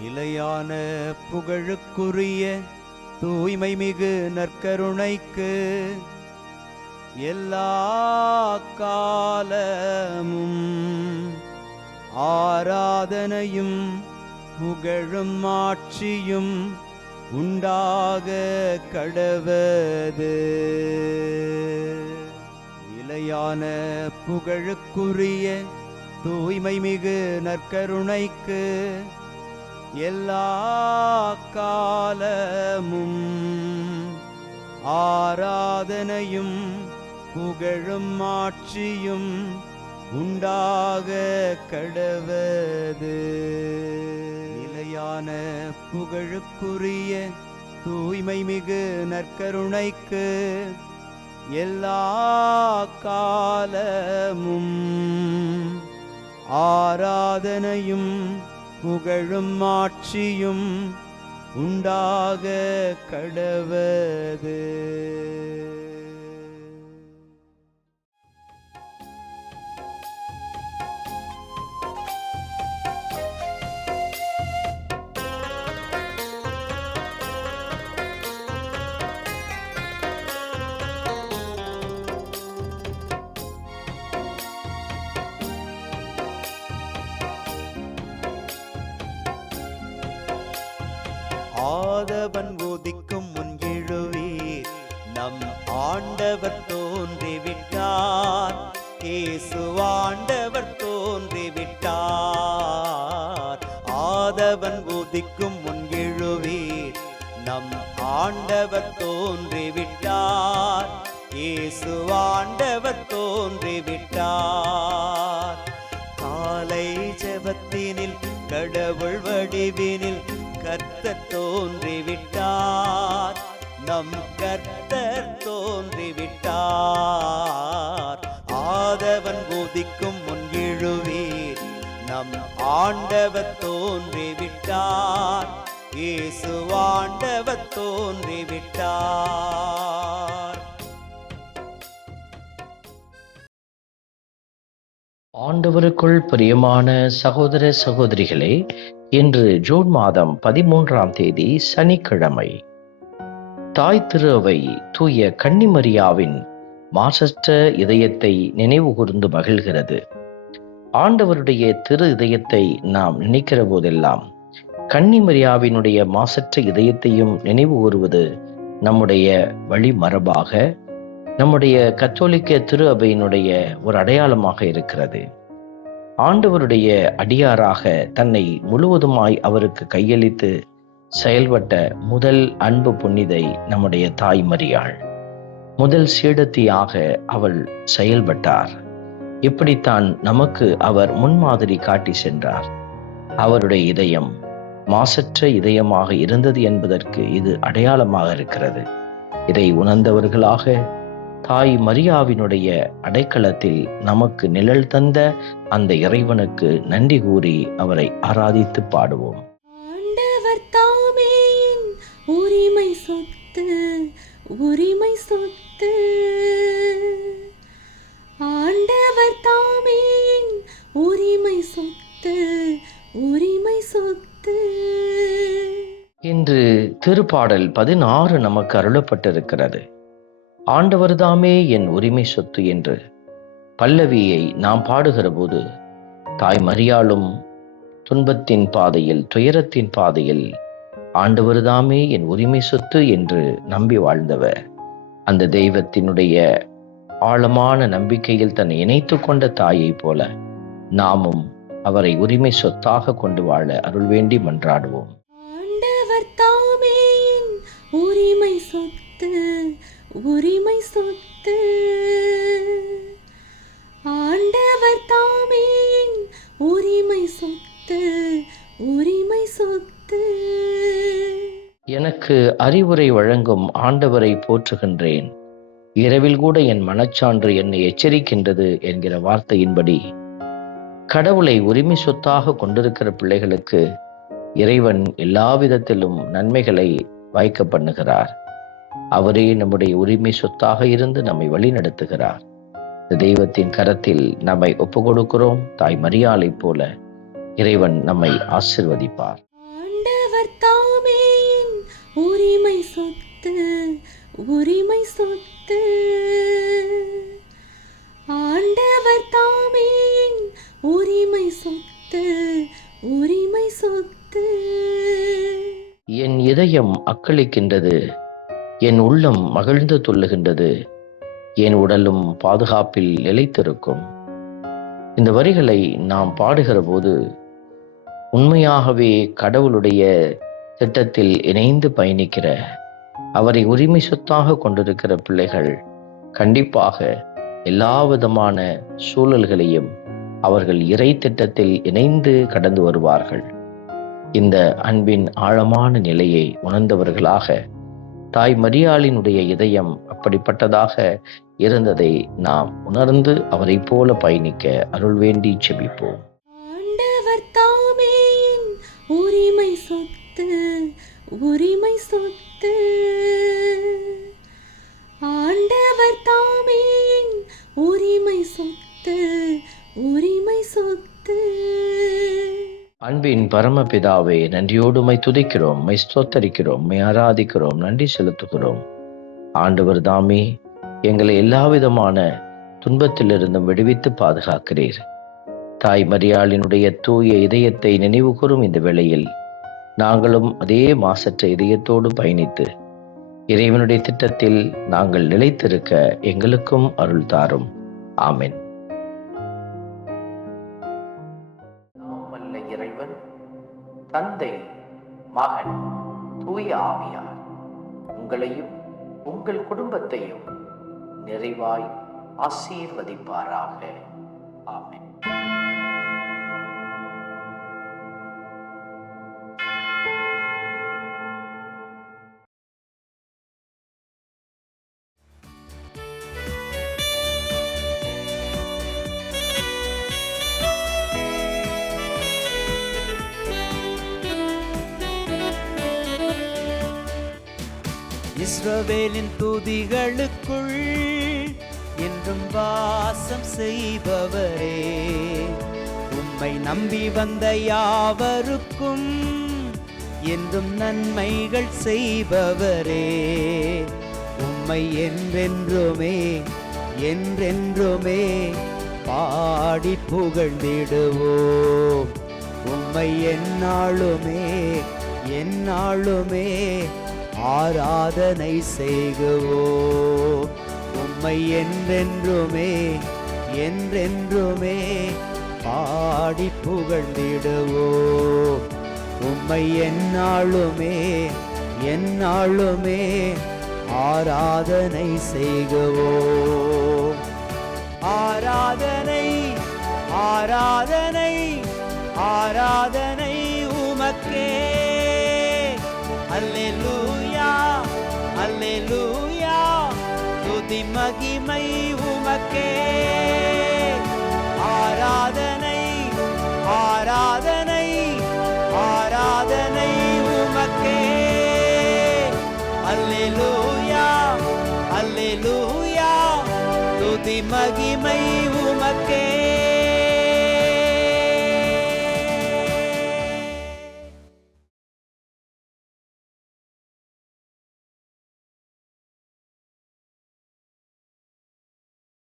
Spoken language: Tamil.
நிலையான புகழுக்குரிய தூய்மை மிகு நற்கருணைக்கு எல்லா காலமும் ஆராதனையும் புகழும் ஆட்சியும் உண்டாக கடவது. நிலையான புகழுக்குரிய தூய்மை மிகு நற்கருணைக்கு எல்லா காலமும் ஆராதனையும் புகழும் ஆட்சியும் உண்டாக கடவது. நிலையான புகழுக்குரிய தூய்மை மிகு நற்கருணைக்கு எல்லா காலமும் ஆராதனையும் புகழும் ஆட்சியும் உண்டாக கடவது. ஆதவன் உதிக்கும் முன் எழுவீர், நம் ஆண்டவர் தோன்றிவிட்டார். இயேசு ஆண்டவர் தோன்றிவிட்டார். ஆதவன் உதிக்கும் முன் எழுவீர், நம் ஆண்டவர் தோன்றிவிட்டார். இயேசு ஆண்டவர் தோன்றிவிட்டார். காலை ஜெபத்தினில் கடவுள் வடிவினில் கர்த்தர் தோன்றிவிட்டார். நம் கர்த்தர் தோன்றிவிட்டார். ஆதவன் உதிக்கும் முன் எழுவீர், நம் ஆண்டவர் தோன்றிவிட்டார். இயேசு ஆண்டவர் தோன்றிவிட்டார். ஆண்டவருக்குள் பிரியமான சகோதர சகோதரிகளே, இன்று ஜூன் மாதம் 13ஆம் தேதி சனிக்கிழமை. தாய் திரு அவை தூய கன்னிமரியாவின் மாசற்ற இதயத்தை நினைவு கூர்ந்து மகிழ்கிறது. ஆண்டவருடைய திரு இதயத்தை நாம் நினைக்கிற போதெல்லாம் கன்னிமரியாவினுடைய மாசற்ற இதயத்தையும் நினைவு கூறுவது நம்முடைய வழிமரபாக, நம்முடைய கத்தோலிக்க திரு அவையினுடைய ஒரு அடையாளமாக இருக்கிறது. ஆண்டவருடைய அடியாராக தன்னை முழுவதுமாய் அவருக்கு கையளித்து செயல்பட்ட முதல் அன்பு புனிதை நம்முடைய தாய் மரியாள். முதல் சீடத்தியாக அவள் செயல்பட்டார். இப்படித்தான் நமக்கு அவர் முன்மாதிரி காட்டி சென்றார். அவருடைய இதயம் மாசற்ற இதயமாக இருந்தது என்பதற்கு இது அடையாளமாக இருக்கிறது. இதை உணர்ந்தவர்களாக தாய் மரியாவினுடைய அடைக்கலத்தில் நமக்கு நிழல் தந்த அந்த இறைவனுக்கு நன்றி கூறி அவரை ஆராதித்து பாடுவோம். ஆண்டவர் தாமே உரிமை சொத்து, உரிமை சொத்து. ஆண்டவர் தாமே உரிமை சொத்து, உரிமை சொத்து. இன்று திருப்பாடல் 16 நமக்கு அருளப்பட்டிருக்கிறது. ஆண்டவர் தாமே என் உரிமை சொத்து என்று பல்லவியை நாம் பாடுகிற போது தாய் மரியாளும் துன்பத்தின் பாதையில், துயரத்தின் பாதையில் ஆண்டவர் தாமே என் உரிமை சொத்து என்று நம்பி வாழ்ந்தவர். அந்த தெய்வத்தினுடைய ஆழமான நம்பிக்கையில் தன்னை இணைத்து கொண்ட தாயை போல நாமும் அவரை உரிமை சொத்தாக கொண்டு வாழ அருள் வேண்டி மன்றாடுவோம். ஆண்டவர் தாமே உரிமை சொத்து, உரிமை சொத்து. ஆண்டவர் தாமே உரிமை சொத்து, உரிமை சொத்து. எனக்கு அறிவுரை வழங்கும் ஆண்டவரை போற்றுகின்றேன். இரவில் கூட என் மனச்சான்று என்னை எச்சரிக்கின்றது என்கிற வார்த்தையின்படி கடவுளை உரிமை சொத்தாக கொண்டிருக்கிற பிள்ளைகளுக்கு இறைவன் எல்லா விதத்திலும் நன்மைகளை வாய்க்க பண்ணுகிறார். அவரே நம்முடைய உரிமை சொத்தாக இருந்து நம்மை வழி நடத்துகிறார். தெய்வத்தின் கரத்தில் நம்மை ஒப்பு கொடுக்கிறோம். தாய் மரியாளை போல இறைவன் நம்மை ஆசிர்வதிப்பார். உரிமை சொத்து உரிமை சொத்து. ஆண்டவர் தாமே என் உரிமை சொத்து உரிமை சொத்து. என் இதயம் அக்களிக்கின்றது, என் உள்ளம் மகிழ்ந்து துள்ளுகின்றது, என் உடலும் பாதுகாப்பில் நிலைத்திருக்கும். இந்த வரிகளை நாம் பாடுகிற போது உண்மையாகவே கடவுளுடைய திட்டத்தில் இணைந்து பயணிக்கிற, அவரை உரிமை சொத்தாக கொண்டிருக்கிற பிள்ளைகள் கண்டிப்பாக எல்லா விதமான சூழல்களையும் அவர்கள் இறை திட்டத்தில் இணைந்து கடந்து வருவார்கள். இந்த அன்பின் ஆழமான நிலையை உணர்ந்தவர்களாக தாய் மரியாளினுடைய இதயம் அப்படிப்பட்டதாக இருந்ததை நாம் உணர்ந்து அவரை போல பயணிக்க அருள் வேண்டி செபிப்போம். ஆண்டவர் தாமே என் உரிமை சொத்து உரிமை சொத்து. ஆண்டவர் தாமே என் உரிமை சொத்து உரிமை சொத்து. அன்பின் பரமபிதாவே, நன்றியோடு உம்மை துதிக்கிறோம், உம்மை ஸ்தோத்தரிக்கிறோம், உம்மை ஆராதிக்கிறோம், நன்றி செலுத்துகிறோம். ஆண்டவர் தாமே எங்களை எல்லா விதமான துன்பத்திலிருந்தும் விடுவித்து பாதுகாக்கிறீர். தாய் மரியாளினுடைய தூய இதயத்தை நினைவு கூறும் இந்த வேளையில் நாங்களும் அதே மாசற்ற இதயத்தோடு பயணித்து இறைவனுடைய திட்டத்தில் நாங்கள் நிலைத்திருக்க எங்களுக்கும் அருள் தாரும். ஆமென். இறைவன் தந்தை, மகன், தூய ஆவியார் உங்களையும் உங்கள் குடும்பத்தையும் நிறைவாய் ஆசீர்வதிப்பாராக. ஆமென். இஸ்ரவேலின் துதிகளுக்குள் என்றும் வாசம் செய்பவரே, உம்மை நம்பி வந்த யாவருக்கும் என்றும் நன்மைகள் செய்பவரே, உம்மை என்றென்றுமே என்றென்றுமே பாடி புகழ்ந்திடுவோம். உம்மை எந்நாளுமே எந்நாளுமே ஆராதனை செய்குவோம். உம்மை என்றென்றுமே என்றென்றுமே பாடி புகழ்ந்திடுவோம். உம்மை எந்நாளுமே எந்நாளுமே ஆராதனை செய்குவோம். ஆராதனை ஆராதனை ஆராதனை உமக்கே. அல்லேலூயா அல்லேலூயா, துதி மகிமை உமக்கே. ஆராதனை ஆராதனை ஆராதனை உமக்கே. அல்லேலூயா அல்லேலூயா, துதி மகிமை